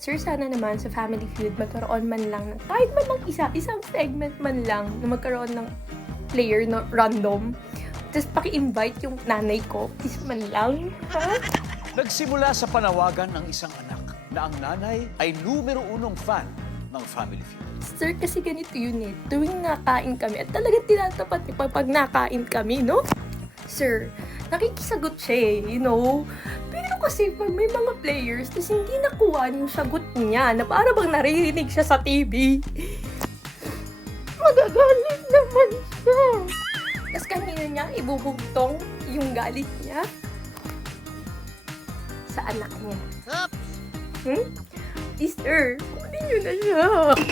Sir, sana naman sa Family Feud magkaroon man lang ng kahit man lang isang segment man lang na magkaroon ng player na random. Tapos paki-invite yung nanay ko, please man lang. Ha? Nagsimula sa panawagan ng isang anak na ang nanay ay numero unong fan ng Family Feud. Sir, kasi ganito yun eh. Tuwing nakain kami, at talagang tinatapat niya pag nakain kami, no? Sir, nakikisagot siya eh, you know? Pero kasi pag may mga players, tapos hindi nakuha yung sagot niya, na para bang naririnig siya sa TV, magagalit naman siya. Tapos kanina niya ibubugtong yung galit niya sa anak niya. Sir, kunin niyo na siya.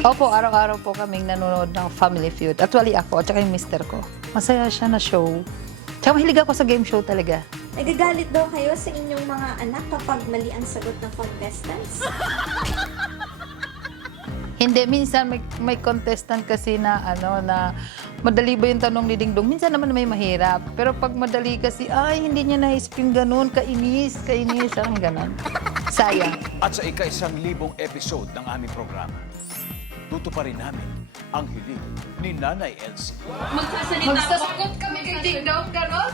Opo, araw-araw po kaming nanonood ng Family Feud. Actually ako, at saka yung mister ko. Masaya siya na show. Tsaka mahilig ako sa game show talaga. Nagagalit daw kayo sa inyong mga anak kapag mali ang sagot ng contestants? Hindi, minsan may contestant kasi na na madali ba yung tanong ni Dingdong? Minsan naman may mahirap. Pero pag madali kasi, ay, hindi niya naisip yung ganun, kainis, ang ganun. Sayang. At sa ika-1,000 episode ng aming programa, tutuparin namin ang hiling ni Nanay Elsie. Magsasagot kami kay Dingdong, ganun?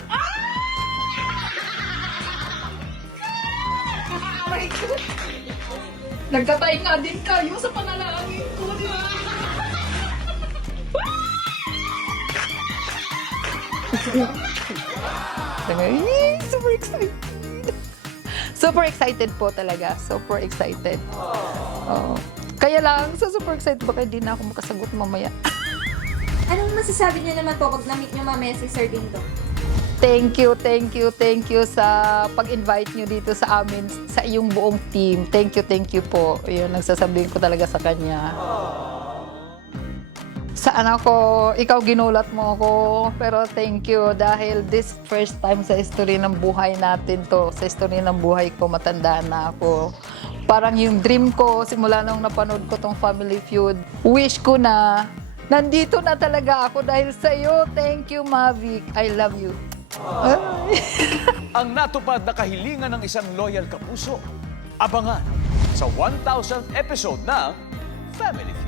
Nagkatay nga din kayo sa panalangin ko, di ba? Super excited. Super excited po talaga. Super excited. Oh. Kaya lang, super excited baka hindi na ako makasagot mamaya. Anong masasabi niyo naman po pag na-meet niyo mamaya si Sir Dingdong? Thank you sa pag-invite nyo dito sa amin, sa iyong buong team. Thank you po. Yun, nagsasabihin ko talaga sa kanya. Sa anak ko, ikaw ginulat mo ako, pero thank you dahil this first time sa history ng buhay natin to, sa history ng buhay ko, matanda na ako. Parang yung dream ko, simula nung napanood ko tong Family Feud, wish ko na nandito na talaga ako dahil sa iyo. Thank you, Mavic. I love you. Ang natupad na kahilingan ng isang loyal kapuso, abangan sa 1,000th episode ng Family Feud.